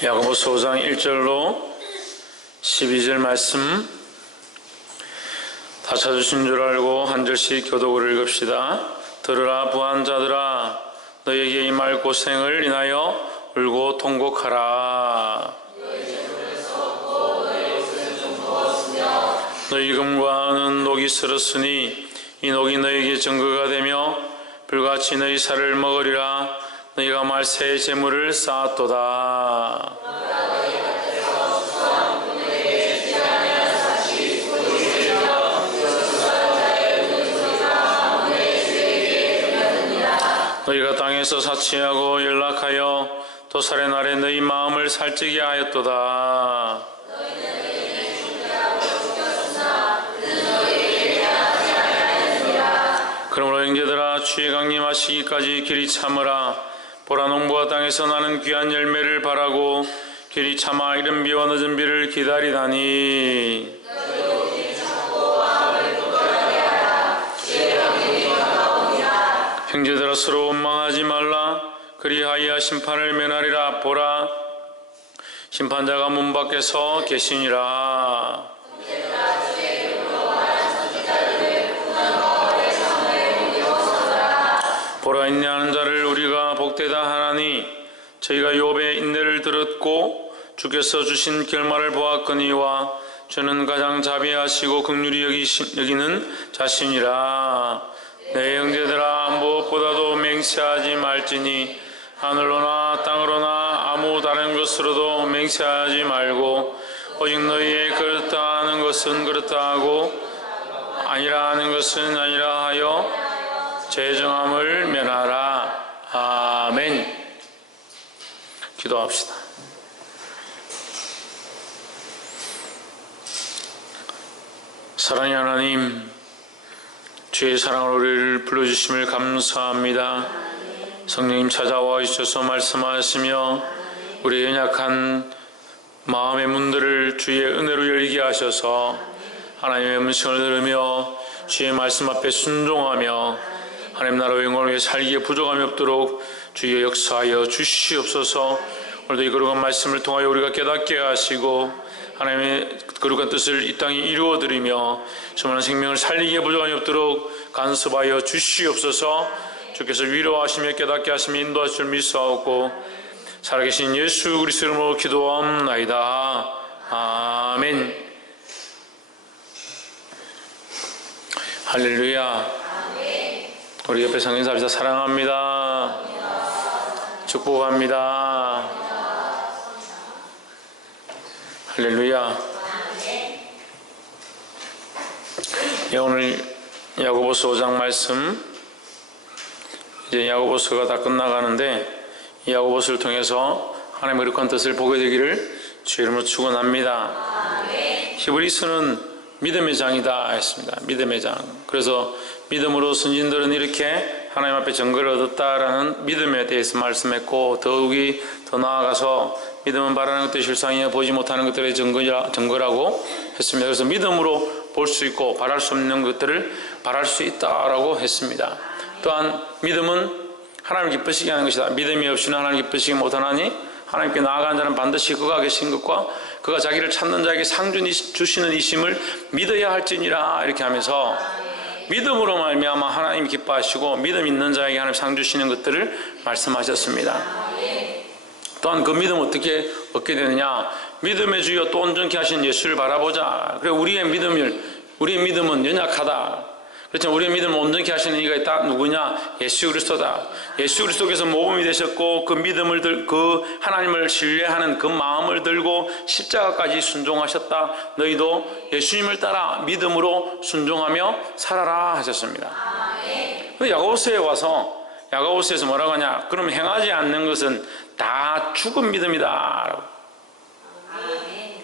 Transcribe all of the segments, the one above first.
야고보서 5장 1절로 12절 말씀 다 찾으신 줄 알고 한 절씩 교독을 읽읍시다. 들으라 부한 자들아, 너에게 임할 고생을 인하여 울고 통곡하라. 너희 금과 은은 녹이 슬었으니 이 녹이 너에게 증거가 되며 불같이 너희 살을 먹으리라. 너희가 말세의 재물을 쌓았도다. 너희가 땅에서 사치하고 연락하여 도살의 날에 너희 마음을 살찌게 하였도다. 그러므로 형제들아, 주의 강림하시기까지 길이 참으라. 보라, 농부가 땅에서 나는 귀한 열매를 바라고 길이 참아 이른 비와 늦은 비를 기다리다니. 형제들아, 서로 원망하지 말라. 그리하여 심판을 면하리라. 보라, 심판자가 문 밖에서 계시니라. 보라, 인내하는 자를 우리가 복되다 하나니 저희가 욥의 인내를 들었고 주께서 주신 결말을 보았거니와 주는 가장 자비하시고 긍휼히 여기는 자신이라. 내 형제들아, 무엇보다도 맹세하지 말지니 하늘로나 땅으로나 아무 다른 것으로도 맹세하지 말고 오직 너희의 그렇다 하는 것은 그렇다 하고 아니라 하는 것은 아니라 하여 죄정함을 면하라. 아멘. 기도합시다. 사랑의 하나님, 주의 사랑으로 우리를 불러주심을 감사합니다. 성령님 찾아와 주셔서 말씀하시며 우리의 연약한 마음의 문들을 주의 은혜로 열게 하셔서 하나님의 음성을 들으며 주의 말씀 앞에 순종하며 하나님 나라의 영광을 위해 살기에 부족함이 없도록 주의 역사하여 주시옵소서. 오늘도 이 거룩한 말씀을 통하여 우리가 깨닫게 하시고 하나님의 거룩한 뜻을 이 땅에 이루어드리며 수많은 생명을 살리기에 부족함이 없도록 간섭하여 주시옵소서. 주께서 위로하시며 깨닫게 하시며 인도하실 줄 믿사옵고 살아계신 예수 그리스도 이름으로 기도하옵나이다. 아멘. 할렐루야. 우리 옆에 성인사합시다. 사랑합니다. 축복합니다. 할렐루야. 오늘 야고보서 5장 말씀, 이제 야고보서가 다 끝나가는데 이 야고보서를 통해서 하나님의 거룩한 뜻을 보게 되기를 주의 이름으로 축원합니다. 히브리서는 믿음의 장이다 했습니다. 믿음의 장. 그래서 믿음으로 선진들은 이렇게 하나님 앞에 증거를 얻었다라는 믿음에 대해서 말씀했고, 더욱이 더 나아가서 믿음은 바라는 것들이 실상이여 보지 못하는 것들의 증거라고 했습니다. 그래서 믿음으로 볼 수 있고 바랄 수 없는 것들을 바랄 수 있다라고 했습니다. 또한 믿음은 하나님을 기쁘시게 하는 것이다. 믿음이 없이는 하나님을 기쁘시게 못하나니 하나님께 나아가는 자는 반드시 그가 계신 것과 그가 자기를 찾는 자에게 상 주시는 이심을 믿어야 할지니라. 이렇게 하면서 믿음으로 말미암아 하나님이 기뻐하시고 믿음 있는 자에게 하나님 상 주시는 것들을 말씀하셨습니다. 또한 그 믿음 어떻게 얻게 되느냐? 믿음의 주여 또 온전케 하신 예수를 바라보자. 그래, 우리의 믿음은 연약하다. 그렇죠. 우리의 믿음을 온전케 하시는 이가 있다. 누구냐? 예수 그리스도다. 예수 그리스도께서 모범이 되셨고 그 믿음을 그 하나님을 신뢰하는 그 마음을 들고 십자가까지 순종하셨다. 너희도 예수님을 따라 믿음으로 순종하며 살아라 하셨습니다. 근데 야고보서에 와서 야고보서에서 뭐라고 하냐? 그럼 행하지 않는 것은 다 죽은 믿음이다.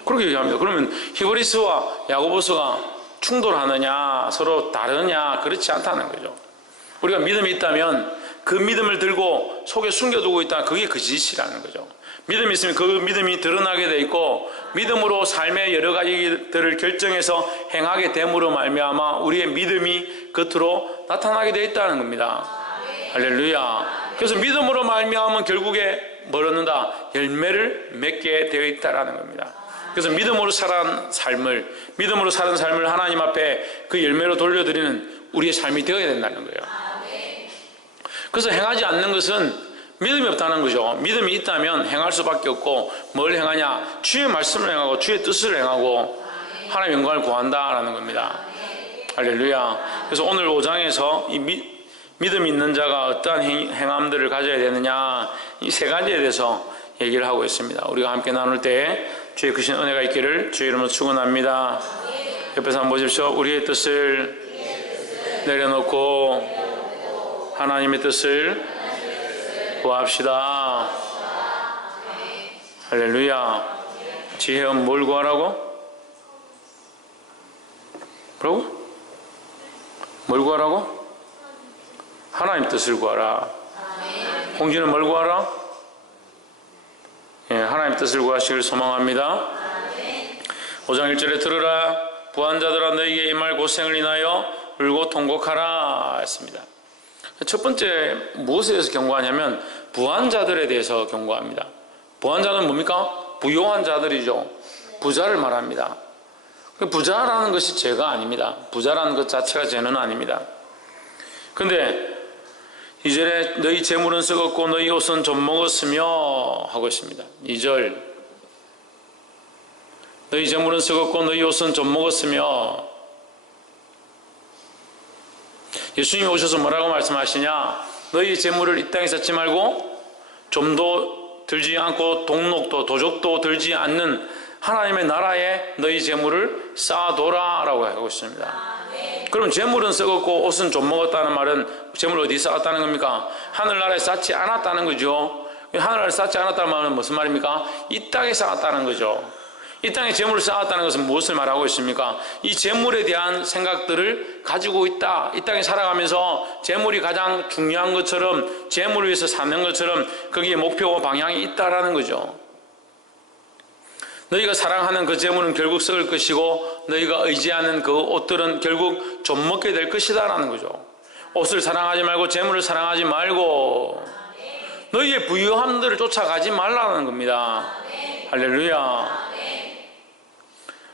그렇게 얘기합니다. 그러면 히브리서와 야고보서가 충돌하느냐, 서로 다르냐, 그렇지 않다는 거죠. 우리가 믿음이 있다면 그 믿음을 들고 속에 숨겨두고 있다, 그게 거짓이라는 거죠. 믿음이 있으면 그 믿음이 드러나게 돼 있고 믿음으로 삶의 여러 가지들을 결정해서 행하게 됨으로 말미암아 우리의 믿음이 겉으로 나타나게 돼 있다는 겁니다. 할렐루야. 그래서 믿음으로 말미암으면 결국에 뭘 얻는다? 열매를 맺게 되어 있다라는 겁니다. 그래서 믿음으로 사는 삶을 하나님 앞에 그 열매로 돌려드리는 우리의 삶이 되어야 된다는 거예요. 그래서 행하지 않는 것은 믿음이 없다는 거죠. 믿음이 있다면 행할 수밖에 없고, 뭘 행하냐? 주의 말씀을 행하고 주의 뜻을 행하고 하나님의 영광을 구한다라는 겁니다. 할렐루야. 그래서 오늘 5장에서 이 믿음 있는 자가 어떠한 행함들을 가져야 되느냐, 이 세 가지에 대해서 얘기를 하고 있습니다. 우리가 함께 나눌 때 주의 크신 은혜가 있기를 주의 이름으로 축원합니다. 옆에서 한번 보십시오. 우리의 뜻을 내려놓고 하나님의 뜻을 구합시다. 할렐루야. 지혜는 뭘 구하라고? 뭐라고? 뭘 구하라고? 하나님 뜻을 구하라. 홍지는 뭘 구하라? 예, 하나님 뜻을 구하시길 소망합니다. 5장 1절에 들으라. 부한자들아 너희에게 임할 고생을 인하여 울고 통곡하라 했습니다. 첫 번째 무엇에 대해서 경고하냐면 부한자들에 대해서 경고합니다. 부한자는 뭡니까? 부요한 자들이죠. 부자를 말합니다. 부자라는 것이 죄가 아닙니다. 부자라는 것 자체가 죄는 아닙니다. 그런데 이전에 너희 재물은 썩었고 너희 옷은 좀 먹었으며 하고 있습니다. 2절 너희 재물은 썩었고 너희 옷은 좀 먹었으며. 예수님이 오셔서 뭐라고 말씀하시냐? 너희 재물을 이 땅에 쌓지 말고 좀도 들지 않고 동록도 도적도 들지 않는 하나님의 나라에 너희 재물을 쌓아둬라 라고 하고 있습니다. 그럼 재물은 썩었고 옷은 좀 먹었다는 말은 재물을 어디 쌓았다는 겁니까? 하늘나라에 쌓지 않았다는 거죠. 하늘나라에 쌓지 않았다는 말은 무슨 말입니까? 이 땅에 쌓았다는 거죠. 이 땅에 재물을 쌓았다는 것은 무엇을 말하고 있습니까? 이 재물에 대한 생각들을 가지고 있다. 이 땅에 살아가면서 재물이 가장 중요한 것처럼, 재물을 위해서 사는 것처럼 거기에 목표와 방향이 있다라는 거죠. 너희가 사랑하는 그 재물은 결국 썩을 것이고 너희가 의지하는 그 옷들은 결국 좀 먹게 될 것이다 라는 거죠. 옷을 사랑하지 말고 재물을 사랑하지 말고 너희의 부유함들을 쫓아가지 말라는 겁니다. 할렐루야.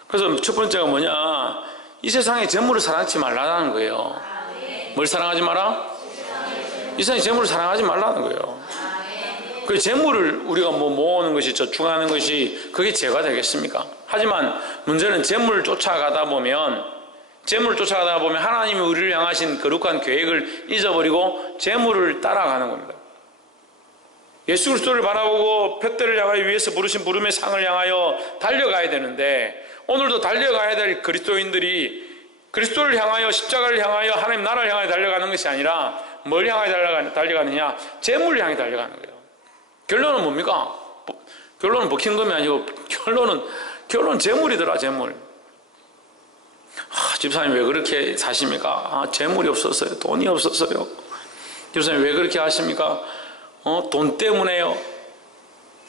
그래서 첫 번째가 뭐냐? 이 세상의 재물을 사랑하지 말라는 거예요. 뭘 사랑하지 마라? 이 세상의 재물을 사랑하지 말라는 거예요. 그 재물을 우리가 모으는 것이, 저축하는 것이 그게 죄가 되겠습니까? 하지만 문제는 재물을 쫓아가다 보면 하나님이 우리를 향하신 거룩한 계획을 잊어버리고 재물을 따라가는 겁니다. 예수 그리스도를 바라보고 푯대를 향하여 위에서 부르신 부름의 상을 향하여 달려가야 되는데, 오늘도 달려가야 될 그리스도인들이 그리스도를 향하여, 십자가를 향하여, 하나님 나라를 향하여 달려가는 것이 아니라 뭘 향하여 달려가느냐? 재물을 향해 달려가는 거예요. 결론은 뭡니까? 결론은 버킹엄이 아니고 결론은 재물이더라. 재물. 집사님 왜 그렇게 사십니까? 재물이 없었어요. 돈이 없었어요. 집사님 왜 그렇게 하십니까? 돈 때문에요.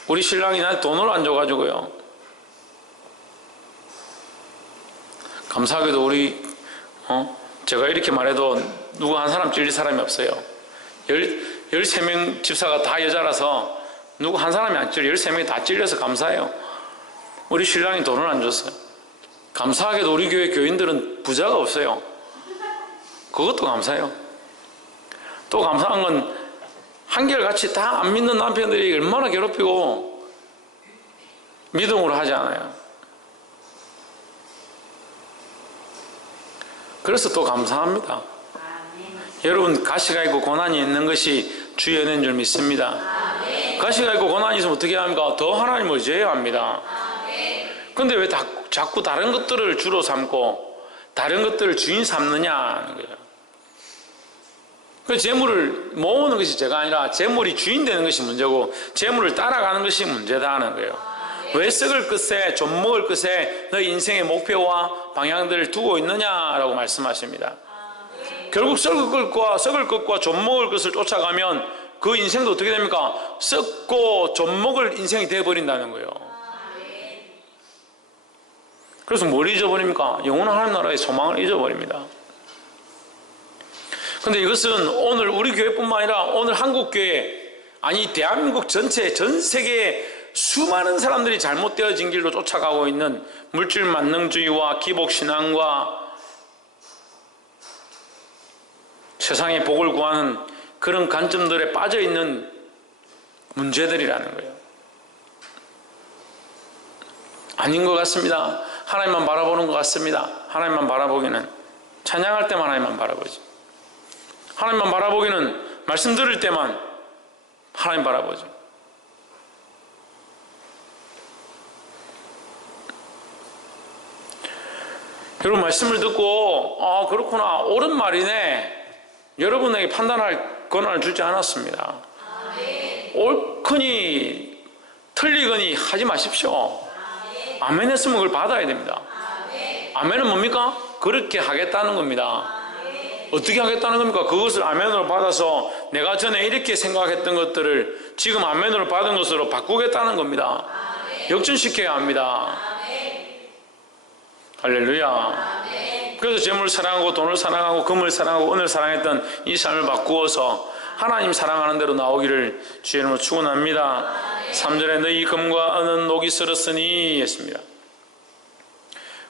우리 신랑이 나한테 돈을 안 줘가지고요. 감사하게도 제가 이렇게 말해도 누구 한 사람 찔릴 사람이 없어요. 13명 집사가 다 여자라서 누구 한 사람이 안 찔려. 13명이 다 찔려서 감사해요. 우리 신랑이 돈을 안 줬어요. 감사하게도 우리 교회 교인들은 부자가 없어요. 그것도 감사해요. 또 감사한 건 한결같이 다 안 믿는 남편들이 얼마나 괴롭히고 믿음으로 하지 않아요. 그래서 또 감사합니다. 여러분, 가시가 있고 고난이 있는 것이 주의 은혜인 줄 믿습니다. 가시가 있고 고난이 있으면 어떻게 합니까? 더 하나님을 의지해야 합니다. 그런데 왜 자꾸 다른 것들을 주로 삼고 다른 것들을 주인 삼느냐는 거예요. 그 재물을 모으는 것이 죄가 아니라 재물이 주인 되는 것이 문제고 재물을 따라가는 것이 문제다는 거예요. 왜 썩을 것에, 좀 먹을 것에 너희 인생의 목표와 방향들을 두고 있느냐라고 말씀하십니다. 결국 썩을 것과 좀 먹을 것을 쫓아가면 그 인생도 어떻게 됩니까? 썩고 좀 먹을 인생이 되어버린다는 거예요. 그래서 뭘 잊어버립니까? 영원한 하나님 나라의 소망을 잊어버립니다. 근데 이것은 오늘 우리 교회뿐만 아니라 오늘 한국교회, 아니 대한민국 전체 전 세계에 수많은 사람들이 잘못되어진 길로 쫓아가고 있는 물질 만능주의와 기복신앙과 세상의 복을 구하는 그런 관점들에 빠져있는 문제들이라는 거예요. 아닌 것 같습니다. 하나님만 바라보는 것 같습니다. 하나님만 바라보기는 찬양할 때만 하나님만 바라보지. 하나님만 바라보기는 말씀 들을 때만 하나님 바라보죠. 여러분 말씀을 듣고 그렇구나 옳은 말이네 여러분에게 판단할 권한을 주지 않았습니다. 옳거니 틀리거니 하지 마십시오. 아멘 했으면 그걸 받아야 됩니다. 아멘은 뭡니까? 그렇게 하겠다는 겁니다. 어떻게 하겠다는 겁니까? 그것을 아멘으로 받아서 내가 전에 이렇게 생각했던 것들을 지금 아멘으로 받은 것으로 바꾸겠다는 겁니다. 역전시켜야 합니다. 할렐루야. 그래서 재물을 사랑하고 돈을 사랑하고 금을 사랑하고 은을 사랑했던 이 삶을 바꾸어서 하나님 사랑하는 대로 나오기를 주의 이름으로 축원합니다. 3절에 너희 금과 은은 녹이 슬었으니 했습니다.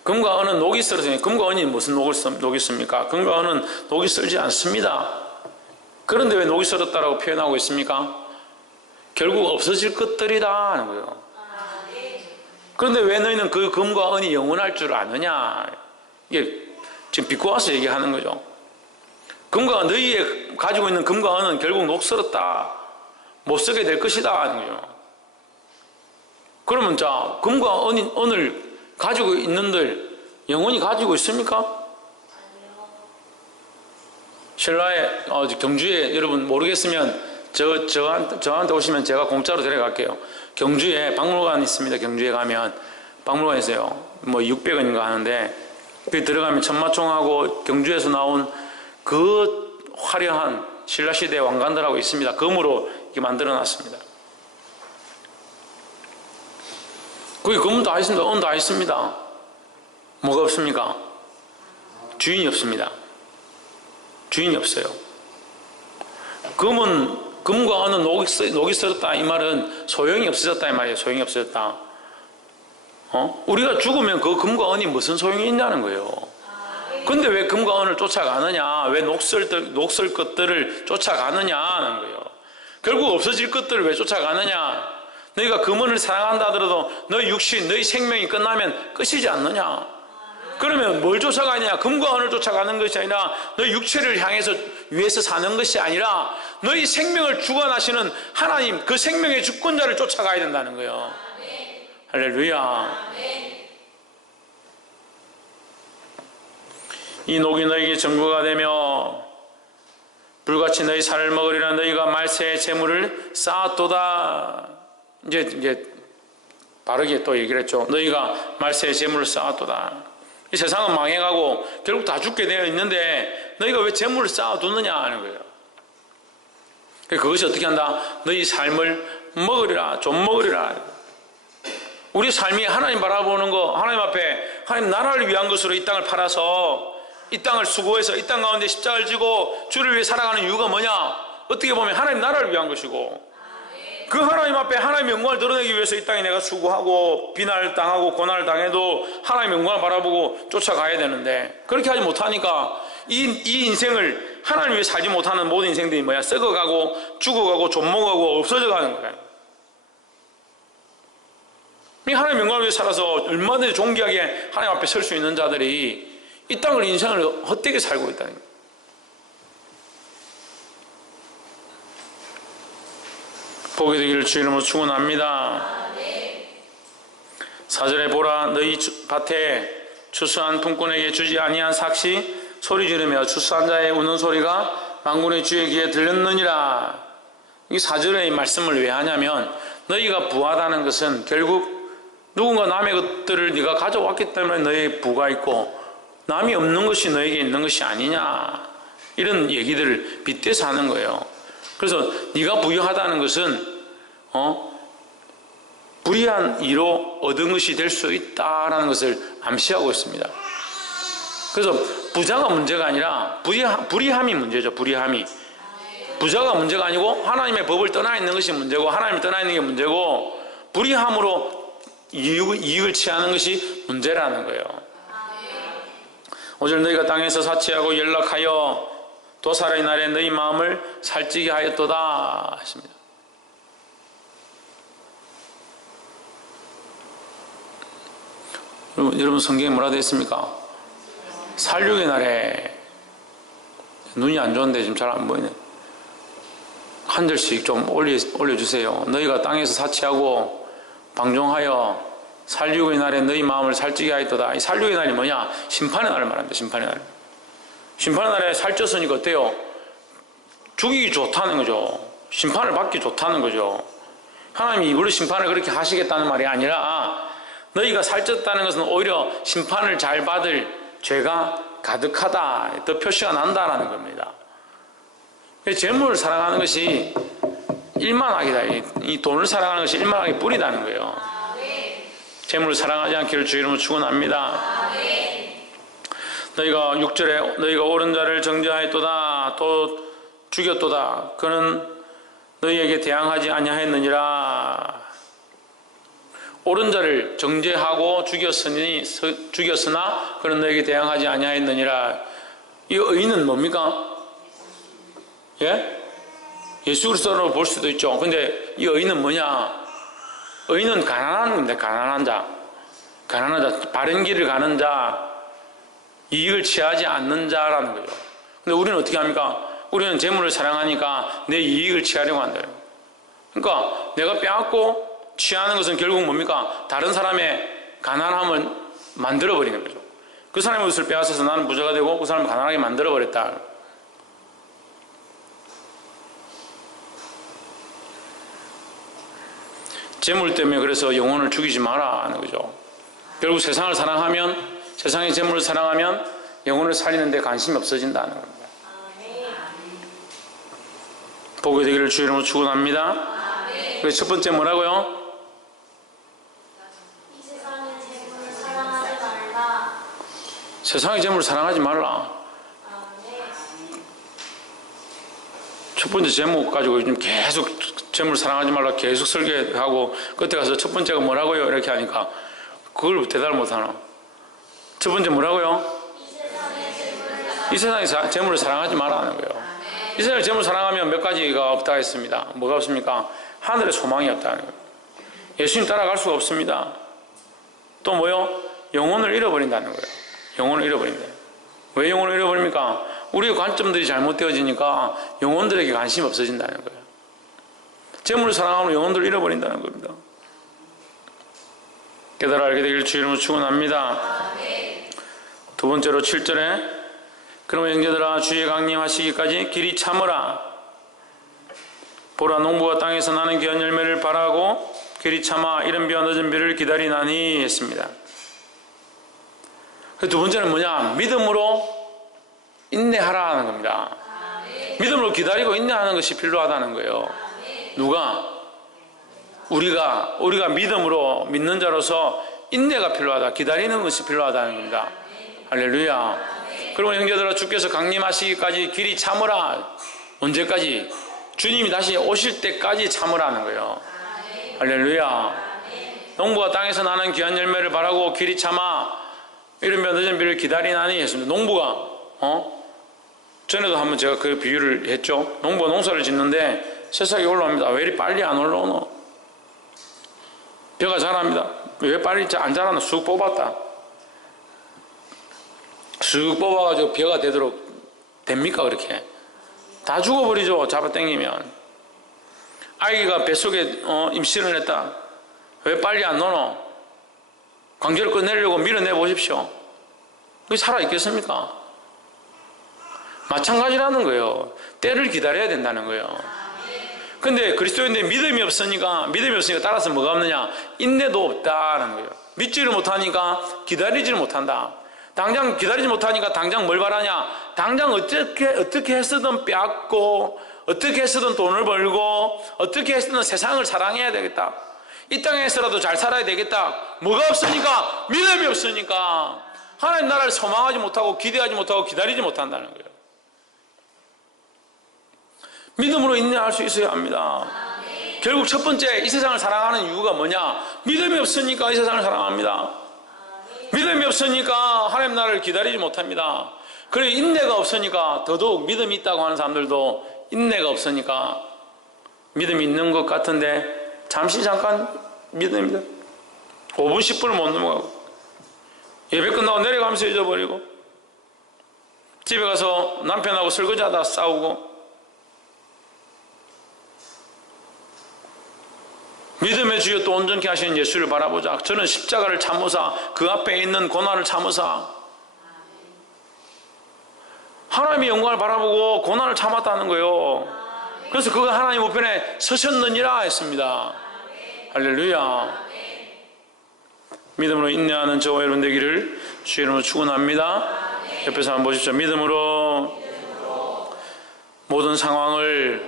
금과 은은 녹이 슬었으니 금과 은이 무슨 녹이 씁니까? 금과 은은 녹이 슬지 않습니다. 그런데 왜 녹이 슬었다라고 표현하고 있습니까? 결국 없어질 것들이다 하는 거예요. 그런데 왜 너희는 그 금과 은이 영원할 줄 아느냐? 이게 지금 비꼬아서 얘기하는 거죠. 금과 너희의 가지고 있는 금과 은은 결국 녹슬었다. 못 쓰게 될 것이다 하는 거죠. 그러면 자 금과 은을 가지고 있는들 영원히 가지고 있습니까? 아니요. 신라에 경주에 여러분 모르겠으면 저한테 오시면 제가 공짜로 데려갈게요. 경주에 박물관 있습니다. 경주에 가면 박물관 있어요. 뭐 600원인가 하는데 그 들어가면 천마총하고 경주에서 나온 그 화려한 신라시대 왕관들하고 있습니다. 금으로 이렇게 만들어 놨습니다. 거기 금은 다 있습니다. 은 다 있습니다. 뭐가 없습니까? 주인이 없습니다. 주인이 없어요. 금과 은은 녹이 슬었다 이 말은 소용이 없어졌다 이 말이에요. 소용이 없어졌다. 우리가 죽으면 그 금과 은이 무슨 소용이 있냐는 거예요. 근데 왜 금과 은을 쫓아가느냐? 왜 녹슬 것들을 쫓아가느냐 하는 거예요. 결국 없어질 것들을 왜 쫓아가느냐? 너희가 금은을 사랑한다 하더라도 너희 육신, 너희 생명이 끝나면 끝이지 않느냐? 그러면 뭘 쫓아가냐? 금과 은을 쫓아가는 것이 아니라 너희 육체를 향해서 위해서 사는 것이 아니라 너희 생명을 주관하시는 하나님, 그 생명의 주권자를 쫓아가야 된다는 거예요. 할렐루야. 이 녹이 너희에게 전부가 되며 불같이 너희 살을 먹으리라. 너희가 말세의 재물을 쌓았도다. 이제 바르게 또 얘기를 했죠. 너희가 말세의 재물을 쌓았도다. 이 세상은 망해가고 결국 다 죽게 되어 있는데 너희가 왜 재물을 쌓아두느냐 하는 거예요. 그것이 어떻게 한다? 너희 삶을 먹으리라. 좀 먹으리라. 우리 삶이 하나님 바라보는 거, 하나님 앞에 하나님 나라를 위한 것으로 이 땅을 팔아서 이 땅을 수고해서 이 땅 가운데 십자가를 지고 주를 위해 살아가는 이유가 뭐냐? 어떻게 보면 하나님 나라를 위한 것이고 그 하나님 앞에 하나님의 영광을 드러내기 위해서 이 땅에 내가 수고하고 비난을 당하고 고난을 당해도 하나님의 영광을 바라보고 쫓아가야 되는데 그렇게 하지 못하니까 이 인생을 하나님 위해 살지 못하는 모든 인생들이 뭐야? 썩어가고 죽어가고 존먹어가고 없어져 가는 거야. 이 하나님의 영광을 위해 살아서 얼마든지 존귀하게 하나님 앞에 설 수 있는 자들이 이 땅을 인생을 헛되게 살고 있다는 거예요. 복이 되기를 주의 이름으로 축원합니다. 4절에 보라 너희 밭에 추수한 품꾼에게 주지 아니한 삭시 소리 지르며 추수한 자의 우는 소리가 만군의 주의 귀에 들렸느니라. 이 4절의 말씀을 왜 하냐면 너희가 부하다는 것은 결국 누군가 남의 것들을 네가 가져왔기 때문에 너희의 부가 있고 남이 없는 것이 너에게 있는 것이 아니냐 이런 얘기들을 빗대서 하는 거예요. 그래서 네가 부유하다는 것은 불의한 이로 얻은 것이 될 수 있다라는 것을 암시하고 있습니다. 그래서 부자가 문제가 아니라 불의함이 문제죠. 불의함이 부자가 문제가 아니고 하나님의 법을 떠나 있는 것이 문제고 하나님을 떠나 있는 게 문제고 불의함으로 이익을 취하는 것이 문제라는 거예요. 오늘 너희가 땅에서 사치하고 연락하여 도살의 날에 너희 마음을 살찌게 하였도다 하십니다. 여러분 성경에 뭐라 되어 있습니까? 살육의 날에 눈이 안 좋은데 지금 잘 안 보이네. 한 절씩 좀 올려주세요. 너희가 땅에서 사치하고 방종하여 살육의 날에 너희 마음을 살찌게 하였도다. 이 살육의 날이 뭐냐? 심판의 날을 말합니다. 심판의 날. 심판의 날에 살쪘으니까 어때요? 죽이기 좋다는 거죠. 심판을 받기 좋다는 거죠. 하나님이 이걸로 심판을 그렇게 하시겠다는 말이 아니라 너희가 살쪘다는 것은 오히려 심판을 잘 받을 죄가 가득하다, 더 표시가 난다라는 겁니다. 재물을 사랑하는 것이 일만하기다. 이 돈을 사랑하는 것이 일만하기 뿌리다는 거예요. 재물을 사랑하지 않기를 주 이름으로 축원합니다. 너희가 6절에 너희가 옳은 자를 정죄하였도다 또 죽였도다 그는 너희에게 대항하지 아니하였느니라. 옳은 자를 정죄하고 죽였으나 그는 너희에게 대항하지 아니하였느니라. 이 의는 뭡니까? 예? 예수 그리스도로 볼 수도 있죠. 근데 이 의는 뭐냐? 의는 가난한 겁니다. 가난한 자. 바른 길을 가는 자, 이익을 취하지 않는 자라는 거죠. 근데 우리는 어떻게 합니까? 우리는 재물을 사랑하니까 내 이익을 취하려고 한다. 그러니까 내가 빼앗고 취하는 것은 결국 뭡니까? 다른 사람의 가난함을 만들어버리는 거죠. 그 사람의 것을 빼앗아서 나는 부자가 되고 그 사람을 가난하게 만들어버렸다. 재물 때문에 그래서 영혼을 죽이지 마라 하는 거죠. 결국 세상을 사랑하면, 세상의 재물을 사랑하면 영혼을 살리는 데 관심이 없어진다는 겁니다. 복이 되기를 주 이름으로 축원합니다. 그래서 첫 번째 뭐라고요? 이 세상의 재물을 사랑하지 말라. 세상의 재물을 사랑하지 말라. 첫 번째 제목 가지고 요즘 계속 재물 사랑하지 말라 계속 설계하고 그때 가서 첫 번째가 뭐라고요? 이렇게 하니까 그걸 대답을 못하나. 첫 번째 뭐라고요? 이 세상의 재물을 사랑하지 말라 하는 거예요. 이 세상의 재물을 사랑하면 몇 가지가 없다 했습니다. 뭐가 없습니까? 하늘의 소망이 없다는 거예요. 예수님 따라갈 수가 없습니다. 또 뭐요? 영혼을 잃어버린다는 거예요. 영혼을 잃어버린다. 왜 영혼을 잃어버립니까? 우리의 관점들이 잘못되어지니까 영혼들에게 관심이 없어진다는 거예요. 재물을 사랑하면 영혼들을 잃어버린다는 겁니다. 깨달아 알게 되기를 주 이름으로 축원합니다. 두 번째로 7절에 그러면 형제들아 주의 강림하시기까지 길이 참으라. 보라 농부가 땅에서 나는 귀한 열매를 바라고 길이 참아 이른 비와 늦은 비를 기다리나니 했습니다. 두 번째는 뭐냐? 믿음으로 인내하라는 겁니다. 믿음으로 기다리고 인내하는 것이 필요하다는 거예요. 누가? 우리가 믿음으로 믿는 자로서 인내가 필요하다. 기다리는 것이 필요하다는 겁니다. 할렐루야. 그러면 형제들아 주께서 강림하시기까지 길이 참으라. 언제까지? 주님이 다시 오실 때까지 참으라는 거예요. 할렐루야. 농부가 땅에서 나는 귀한 열매를 바라고 길이 참아 이른 비와 늦은 비를 기다리나니 했습니다. 농부가 전에도 한번 제가 그 비유를 했죠. 농부가 농사를 짓는데 새싹이 올라옵니다. 왜 이리 빨리 안 올라오노? 벼가 자랍니다. 왜 빨리 안 자라노? 쑥 뽑았다. 쑥 뽑아가지고 벼가 되도록 됩니까? 그렇게 다 죽어버리죠. 잡아당기면. 아기가 뱃속에 임신을 했다. 왜 빨리 안 노노? 관계를 끝내려고 밀어내 보십시오. 그게 살아있겠습니까? 마찬가지라는 거예요. 때를 기다려야 된다는 거예요. 근데 그리스도인데 믿음이 없으니까 따라서 뭐가 없느냐? 인내도 없다는 거예요. 믿지를 못하니까 기다리지를 못한다. 당장 기다리지 못하니까 당장 뭘 바라냐? 당장 어떻게 해서든 빼앗고 어떻게 해서든 돈을 벌고 어떻게 해서든 세상을 사랑해야 되겠다. 이 땅에서라도 잘 살아야 되겠다. 뭐가 없으니까? 믿음이 없으니까 하나님 나라를 소망하지 못하고 기대하지 못하고 기다리지 못한다는 거예요. 믿음으로 인내할 수 있어야 합니다. 결국 첫 번째 이 세상을 사랑하는 이유가 뭐냐? 믿음이 없으니까 이 세상을 사랑합니다. 믿음이 없으니까 하나님 나라를 기다리지 못합니다. 그래 인내가 없으니까 더더욱 믿음이 있다고 하는 사람들도 인내가 없으니까 믿음이 있는 것 같은데 잠시 잠깐 믿음입니다. 5분 10분을 못 넘어가고 예배 끝나고 내려가면서 잊어버리고 집에 가서 남편하고 설거지하다 싸우고 믿음의 주여 또 온전케 하시는 예수를 바라보자. 저는 십자가를 참으사 그 앞에 있는 고난을 참으사 하나님의 영광을 바라보고 고난을 참았다는 거예요. 그래서 그가 하나님 우편에 서셨느니라 했습니다. 할렐루야. 믿음으로 인내하는 저와 여러분 되기를 주의 이름으로 축원합니다. 옆에서 한번 보십시오. 믿음으로 모든 상황을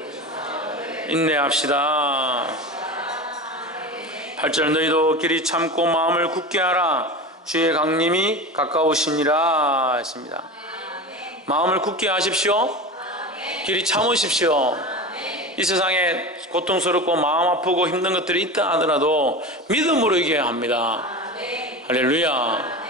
인내합시다. 8절 너희도 길이 참고 마음을 굳게 하라. 주의 강림이 가까우시니라 했습니다. 마음을 굳게 하십시오. 길이 참으십시오. 이 세상에 고통스럽고 마음 아프고 힘든 것들이 있다 하더라도 믿음으로 이겨야 합니다. 할렐루야.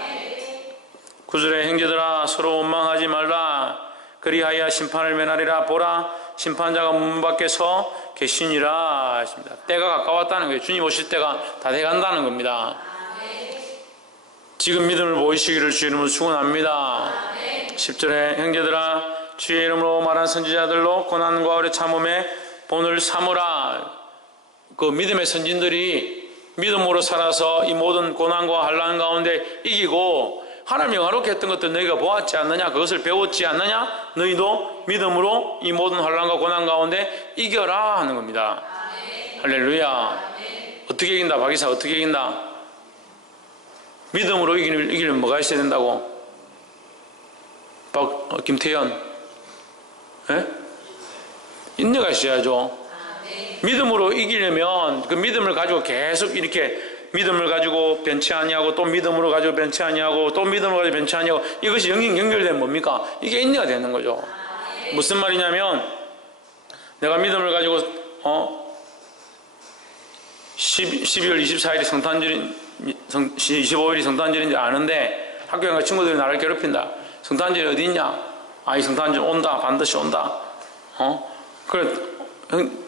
9절에 형제들아 서로 원망하지 말라. 그리하여 심판을 면하리라. 보라 심판자가 문 밖에 서 계시니라 했습니다. 때가 가까웠다는 거예요. 주님 오실 때가 다 돼간다는 겁니다. 지금 믿음을 보이시기를 주의 이름으로 축원합니다. 10절에 형제들아 주의 이름으로 말한 선지자들로 고난과 오래 참음에 본을 삼으라. 그 믿음의 선진들이 믿음으로 살아서 이 모든 고난과 환난 가운데 이기고 하나님 영화롭게 했던 것들 너희가 보았지 않느냐? 그것을 배웠지 않느냐? 너희도 믿음으로 이 모든 환난과 고난 가운데 이겨라 하는 겁니다. 할렐루야. 어떻게 이긴다? 박이사 어떻게 이긴다? 믿음으로 이기려면 뭐가 있어야 된다고? 김태현 예? 인내가 있어야죠. 믿음으로 이기려면 그 믿음을 가지고 계속 이렇게 믿음을 가지고 변치 아니하고 또 믿음으로 가지고 변치 아니하고 또 믿음으로 가지고 변치 아니하고 이것이 연결되면 뭡니까? 이게 인내가 되는 거죠. 무슨 말이냐면 내가 믿음을 가지고 12월 24일이 성탄절인 25일이 성탄절인지 아는데 학교에 가 친구들이 나를 괴롭힌다. 성탄절이 어디 있냐? 이 성탄절 온다. 반드시 온다. 그래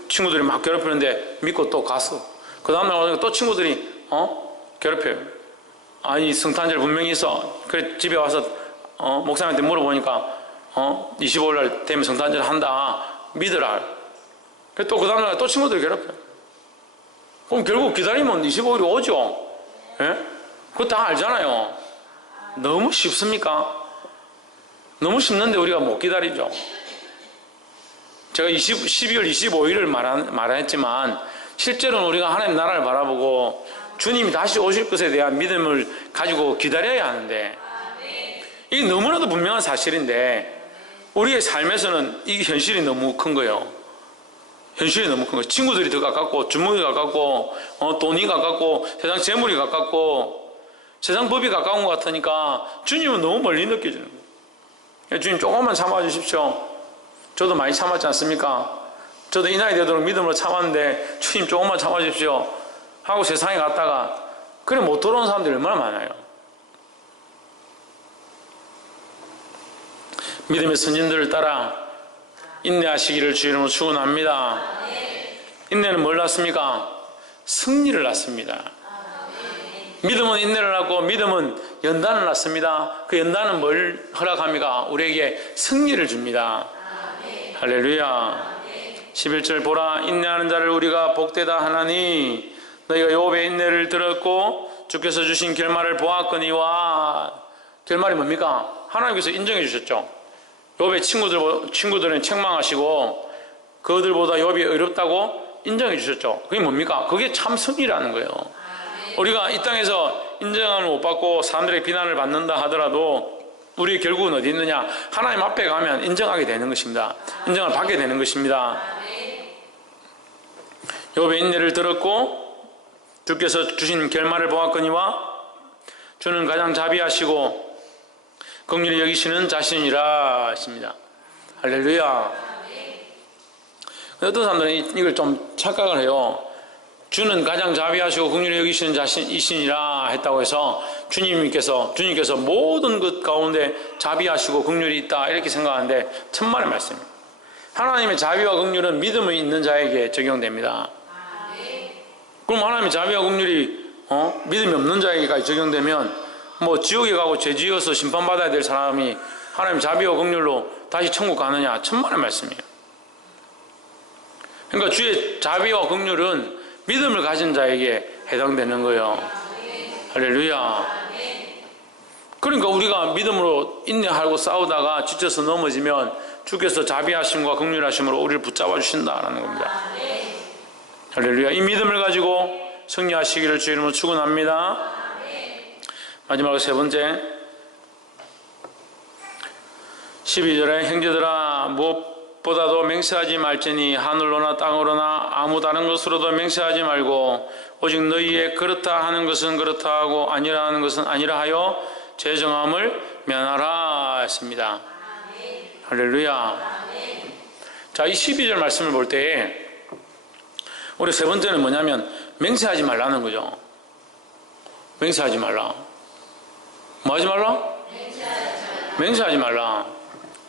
친구들이 막 괴롭히는데 믿고 또 갔어. 그 다음날 또 친구들이 괴롭혀요. 아니 성탄절 분명히 있어. 그래 집에 와서 목사님한테 물어보니까 25일날 되면 성탄절 한다. 믿으라. 그래 또 그 다음날 또 친구들이 괴롭혀요. 그럼 결국 기다리면 25일이 오죠. 예? 그거 다 알잖아요. 너무 쉽습니까? 너무 쉽는데 우리가 못 기다리죠. 제가 12월 25일을 말했지만 실제로는 우리가 하나님 나라를 바라보고 주님이 다시 오실 것에 대한 믿음을 가지고 기다려야 하는데 이게 너무나도 분명한 사실인데 우리의 삶에서는 이게 현실이 너무 큰 거예요. 현실이 너무 큰 거예요. 친구들이 더 가깝고 주먹이 가깝고 돈이 가깝고 세상 재물이 가깝고 세상 법이 가까운 것 같으니까 주님은 너무 멀리 느껴지는 거예요. 주님 조금만 참아주십시오. 저도 많이 참았지 않습니까? 저도 이 나이 되도록 믿음으로 참았는데 주님 조금만 참아주십시오 하고 세상에 갔다가 그래 못 돌아온 사람들이 얼마나 많아요. 믿음의 선진들을 따라 인내하시기를 주의 이름으로 축원합니다. 인내는 뭘 낳습니까? 승리를 낳습니다. 믿음은 인내를 낳고 믿음은 연단을 낳습니다. 그 연단은 뭘 허락합니까? 우리에게 승리를 줍니다. 할렐루야. 11절 보라 인내하는 자를 우리가 복되다 하나니 너희가 욥의 인내를 들었고 주께서 주신 결말을 보았거니와. 결말이 뭡니까? 하나님께서 인정해 주셨죠. 욥의 친구들은 책망하시고 그들보다 욥이 어렵다고 인정해 주셨죠. 그게 뭡니까? 그게 참 승리라는 거예요. 우리가 이 땅에서 인정을 못 받고 사람들의 비난을 받는다 하더라도 우리 결국은 어디 있느냐? 하나님 앞에 가면 인정하게 되는 것입니다. 인정을 받게 되는 것입니다. 욥의 인내를 들었고 주께서 주신 결말을 보았거니와 주는 가장 자비하시고 긍휼히 여기시는 자신이라 하십니다. 할렐루야. 어떤 사람들은 이걸 좀 착각을 해요. 주는 가장 자비하시고 긍휼히 여기시는 자신이시니라 했다고 해서 주님께서 모든 것 가운데 자비하시고 긍휼이 있다 이렇게 생각하는데 천만의 말씀입니다. 하나님의 자비와 긍휼은 믿음이 있는 자에게 적용됩니다. 그럼 하나님의 자비와 긍휼이 믿음이 없는 자에게까지 적용되면 뭐 지옥에 가고 죄 지어서 심판받아야 될 사람이 하나님의 자비와 긍휼로 다시 천국 가느냐, 천만의 말씀이에요. 그러니까 주의 자비와 긍휼은 믿음을 가진 자에게 해당되는 거예요. 할렐루야. 그러니까 우리가 믿음으로 인내하고 싸우다가 지쳐서 넘어지면 주께서 자비하심과 긍휼하심으로 우리를 붙잡아 주신다라는 겁니다. 할렐루야. 이 믿음을 가지고 승리하시기를 주의 이름으로 축원합니다. 마지막으로 세 번째 12절에 형제들아 무엇보다도 맹세하지 말지니 하늘로나 땅으로나 아무 다른 것으로도 맹세하지 말고 오직 너희의 그렇다 하는 것은 그렇다 하고 아니라 하는 것은 아니라 하여 죄정함을 면하라 했습니다. 할렐루야. 자, 이 12절 말씀을 볼 때에 우리 세 번째는 뭐냐면 맹세하지 말라는 거죠. 맹세하지 말라. 뭐 하지 말라? 맹세하지 말라.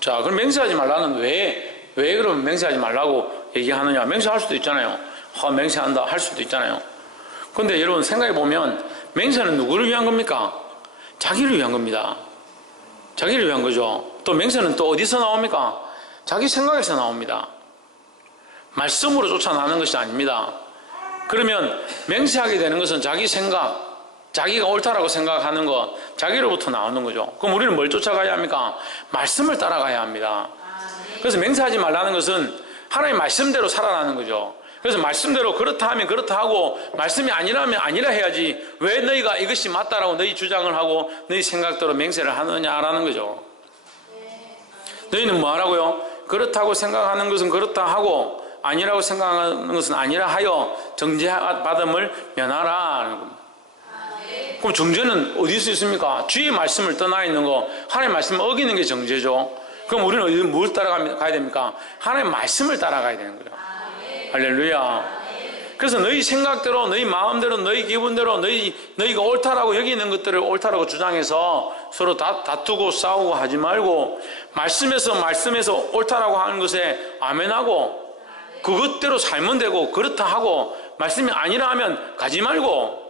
자, 그럼 맹세하지 말라는 왜 그러면 맹세하지 말라고 얘기하느냐? 맹세할 수도 있잖아요. 맹세한다 할 수도 있잖아요. 그런데 여러분 생각해 보면 맹세는 누구를 위한 겁니까? 자기를 위한 겁니다. 자기를 위한 거죠. 또 맹세는 또 어디서 나옵니까? 자기 생각에서 나옵니다. 말씀으로 쫓아나는 것이 아닙니다. 그러면 맹세하게 되는 것은 자기 생각, 자기가 옳다라고 생각하는 것, 자기로부터 나오는 거죠. 그럼 우리는 뭘 쫓아가야 합니까? 말씀을 따라가야 합니다. 그래서 맹세하지 말라는 것은 하나님의 말씀대로 살아나는 거죠. 그래서 말씀대로 그렇다 하면 그렇다 하고 말씀이 아니라면 아니라 해야지 왜 너희가 이것이 맞다라고 너희 주장을 하고 너희 생각대로 맹세를 하느냐라는 거죠. 너희는 뭐 하라고요? 그렇다고 생각하는 것은 그렇다 하고 아니라고 생각하는 것은 아니라 하여 정죄받음을 면하라는 겁니다. 그럼 정죄는 어디서 있습니까? 주의 말씀을 떠나 있는 거, 하나님의 말씀을 어기는 게 정죄죠. 그럼 우리는 뭘 따라가야 됩니까? 하나님의 말씀을 따라가야 되는 거예요. 할렐루야. 그래서 너희 생각대로, 너희 마음대로, 너희 기분대로, 너희가 옳다라고 여기는 것들을 옳다라고 주장해서 서로 다투고 싸우고 하지 말고 말씀에서 옳다라고 하는 것에 아멘하고 그것대로 살면 되고 그렇다 하고 말씀이 아니라 하면 가지 말고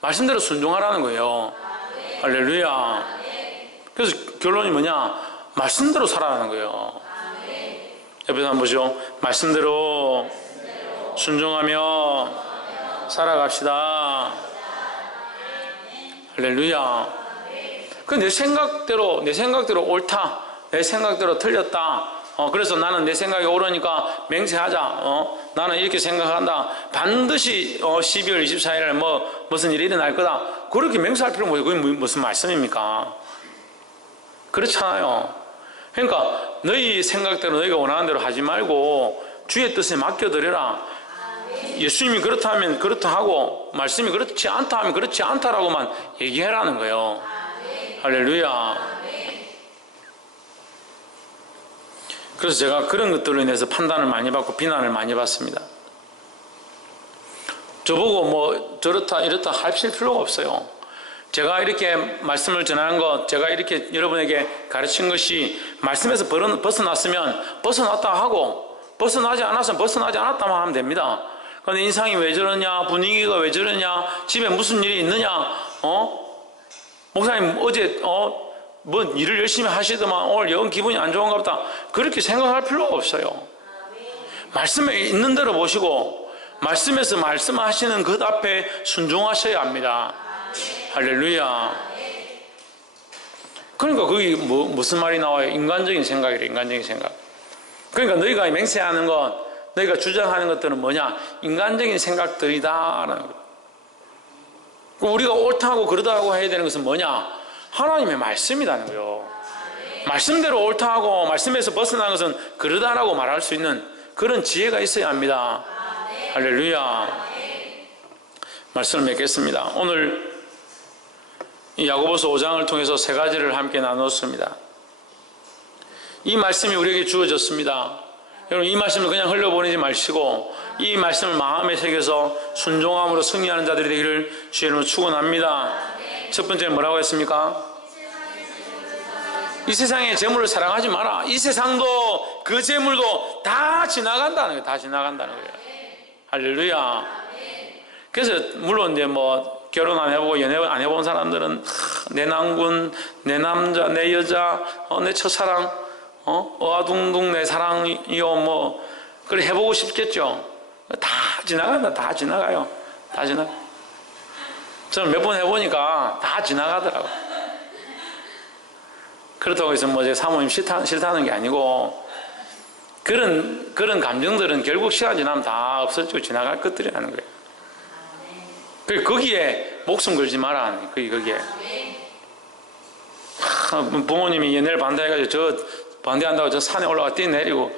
말씀대로 순종하라는 거예요. 할렐루야. 그래서 결론이 뭐냐? 말씀대로 살아가는 거예요. 옆에서 한번 보시죠. 말씀대로 순종하며 살아갑시다. 할렐루야. 그 내 생각대로 옳다, 내 생각대로 틀렸다. 그래서 나는 내 생각이 옳으니까 맹세하자. 나는 이렇게 생각한다. 반드시 12월 24일에 무슨 일이 일어날 거다. 그렇게 맹세할 필요는 뭐예요? 그게 무슨 말씀입니까? 그렇잖아요. 그러니까 너희 생각대로 너희가 원하는 대로 하지 말고 주의 뜻에 맡겨드려라. 예수님이 그렇다 하면 그렇다 하고 말씀이 그렇지 않다 하면 그렇지 않다라고만 얘기해라는 거예요. 할렐루야. 그래서 제가 그런 것들로 인해서 판단을 많이 받고 비난을 많이 받습니다. 저보고 뭐 저렇다 이렇다 하실 필요가 없어요. 제가 이렇게 말씀을 전하는 것, 제가 이렇게 여러분에게 가르친 것이 말씀에서 벗어났으면 벗어났다 하고 벗어나지 않았으면 벗어나지 않았다만 하면 됩니다. 그런데 인상이 왜 저러냐, 분위기가 왜 저러냐, 집에 무슨 일이 있느냐, 목사님 어제 뭐 일을 열심히 하시더만 오늘 영 기분이 안 좋은가 보다. 그렇게 생각할 필요가 없어요. 말씀에 있는 대로 보시고 말씀에서 말씀하시는 그 앞에 순종하셔야 합니다. 할렐루야. 그러니까 거기 무슨 말이 나와요? 인간적인 생각이래. 인간적인 생각. 그러니까 너희가 맹세하는 것, 너희가 주장하는 것들은 뭐냐? 인간적인 생각들이다라는 거. 우리가 옳다고 그러다고 해야 되는 것은 뭐냐? 하나님의 말씀이라는 거예요. 말씀대로 옳다고 말씀에서 벗어난 것은 그러다라고 말할 수 있는 그런 지혜가 있어야 합니다. 할렐루야. 말씀을 맺겠습니다. 오늘 이 야고보서 5장을 통해서 세 가지를 함께 나눴습니다. 이 말씀이 우리에게 주어졌습니다. 여러분 이 말씀을 그냥 흘려보내지 마시고 이 말씀을 마음에 새겨서 순종함으로 승리하는 자들이 되기를 주의 이름으로 축원합니다. 첫 번째 뭐라고 했습니까? 이 세상의 재물을 사랑하지 마라. 이 세상도 그 재물도 다 지나간다는 거예요. 다 지나간다는 거예요. 할렐루야. 그래서 물론 이제 뭐 결혼 안 해보고 연애 안 해본 사람들은 내 남군, 내 남자, 내 여자, 내 첫사랑, 어아둥둥 내 사랑이요 뭐 그래 해보고 싶겠죠. 다 지나간다. 다 지나가요. 다 지나가. 저는 몇 번 해보니까 다 지나가더라고. 그렇다고 해서 뭐 제 사모님 싫다는 게 아니고 그런 감정들은 결국 시간 지나면 다 없어지고 지나갈 것들이라는 거예요. 거기에 목숨 걸지 마라. 거기에. 부모님이 연애를 반대해가지고 저 반대한다고 저 산에 올라가 뛰어내리고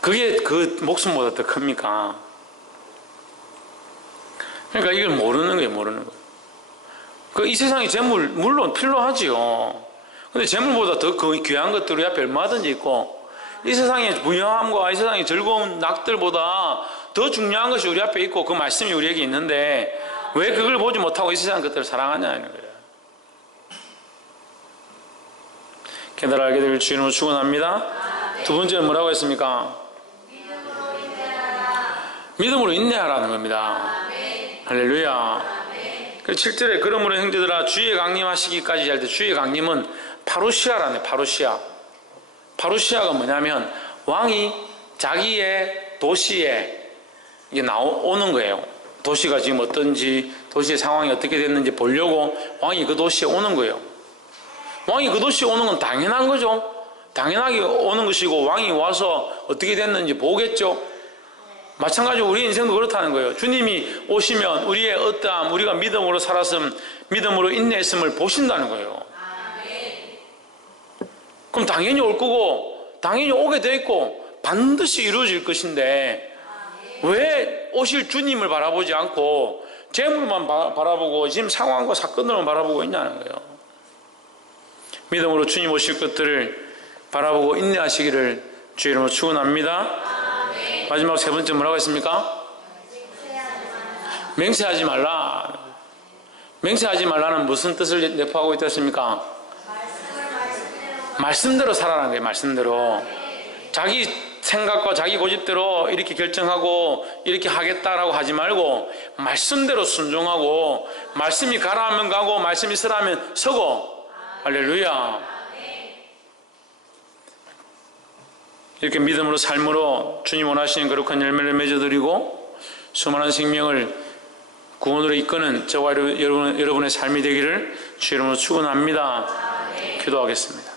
그게 그 목숨보다 더 큽니까? 그러니까 이걸 모르는 거예요. 모르는 거. 이 세상의 재물 물론 필요하지요. 근데 재물보다 더 귀한 것들 우리 앞에 얼마든지 있고 이 세상의 부유함과 이 세상의 즐거운 낙들보다 더 중요한 것이 우리 앞에 있고 그 말씀이 우리에게 있는데 왜 그걸 보지 못하고 이 세상 것들을 사랑하냐는 거예요. 깨달아 알게 될 주님으로 축원합니다. 두 번째는 뭐라고 했습니까? 믿음으로 인내하라는 겁니다. 할렐루야. 7절에 그러므로 형제들아 주의 강림하시기까지 할 때 주의 강림은 파루시아라네. 파루시아가 뭐냐면 왕이 자기의 도시에 이게 나오는 거예요. 도시가 지금 어떤지 도시의 상황이 어떻게 됐는지 보려고 왕이 그 도시에 오는 거예요. 왕이 그 도시에 오는 건 당연한 거죠. 당연하게 오는 것이고 왕이 와서 어떻게 됐는지 보겠죠. 마찬가지로 우리 인생도 그렇다는 거예요. 주님이 오시면 우리의 어떠함, 우리가 믿음으로 살았음, 믿음으로 인내했음을 보신다는 거예요. 그럼 당연히 올 거고 당연히 오게 돼 있고 반드시 이루어질 것인데 왜 오실 주님을 바라보지 않고 재물만 바라보고 지금 상황과 사건들만 바라보고 있냐는 거예요. 믿음으로 주님 오실 것들을 바라보고 인내하시기를 주의 이름으로 축원합니다. 마지막 세 번째 뭐라고 했습니까? 맹세하지 말라. 맹세하지 말라는 무슨 뜻을 내포하고 있다 했습니까? 말씀대로 살아라는 거예요. 말씀대로. 자기 생각과 자기 고집대로 이렇게 결정하고 이렇게 하겠다라고 하지 말고 말씀대로 순종하고 말씀이 가라 하면 가고 말씀이 서라 하면 서고. 할렐루야. 이렇게 믿음으로 삶으로 주님 원하시는 거룩한 열매를 맺어드리고 수많은 생명을 구원으로 이끄는 저와 여러분의 삶이 되기를 주의 이름으로 축원합니다. 기도하겠습니다.